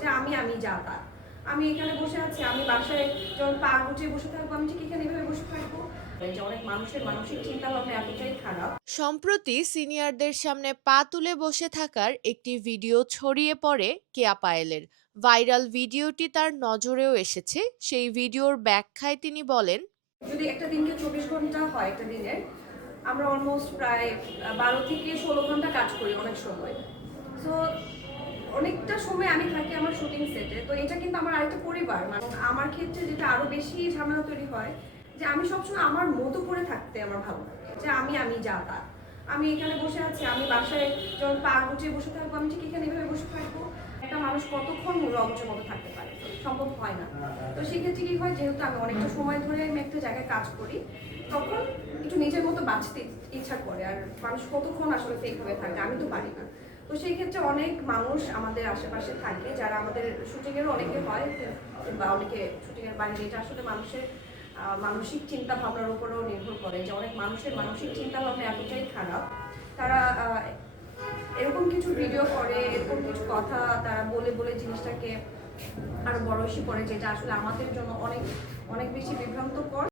যে আমি যা তা। আমি এখানে বসে আছি, আমি বাসায় যখন পা গুটিয়ে বসে থাকবো, আমি ঠিক এখানে এভাবে বসে থাকবো। যে অনেক মানুষের মানসিক চিন্তা ভাবনা এতটাই খারাপ। সম্প্রতি সিনিয়রদের সামনে পা তুলে বসে থাকার একটি ভিডিও ছড়িয়ে পড়ে কেয়া পায়েলের। ভাইরাল ভিডিওটি তার নজরেও এসেছে। সেই ভিডিওর ব্যাখ্যায় তিনি বলেন, যদি একটা দিনকে 24 ঘন্টা হয় একটা দিনের, আমরা অলমোস্ট প্রায় 12 থেকে 16 ঘন্টা কাজ করি অনেক সময়। সো অনেকটা সময় আমি থাকি আমার শুটিং সেটে। তো এটা কিন্তু আমার আরেকটা পরিবার। মানে আমার ক্ষেত্রে যেটা আরো বেশি ঝামেলা তৈরি হয়, যে আমি সবসময় আমার মতো করে থাকতে আমার ভালো লাগে। যে আমি যা তা। আমি এখানে বসে আছি, আমি বাসায় যখন পা গুটিয়ে বসে থাকবো, আমি ঠিক এখানে এভাবে বসে থাকবো। একটা মানুষ কতক্ষণ রবটের মতো থাকতে পারে? সম্ভব হয় না। তো সেক্ষেত্রে কি হয়, যেহেতু আমি অনেকটা সময় ধরে আমি একটা জায়গায় কাজ করি, তখন একটু নিজের মতো বাঁচতে ইচ্ছা করে। আর মানুষ কতক্ষণ আসলে ফেক হয়ে থাকে, আমি তো পারি না। তো সেই ক্ষেত্রে অনেক মানুষ আমাদের আশেপাশে থাকে, যারা আমাদের শুটিংয়েরও অনেকে হয়, বা অনেকে শুটিংয়ের বাইরে। এটা আসলে মানুষের মানসিক চিন্তা ভাবনার উপরেও নির্ভর করে, যে অনেক মানুষের মানসিক চিন্তা ভাবনা এতটাই খারাপ, তারা এরকম কিছু ভিডিও করে, এরকম কিছু কথা তারা বলে বলে জিনিসটাকে আরো বড় করে, যেটা আসলে আমাদের জন্য অনেক অনেক বেশি বিভ্রান্তকর।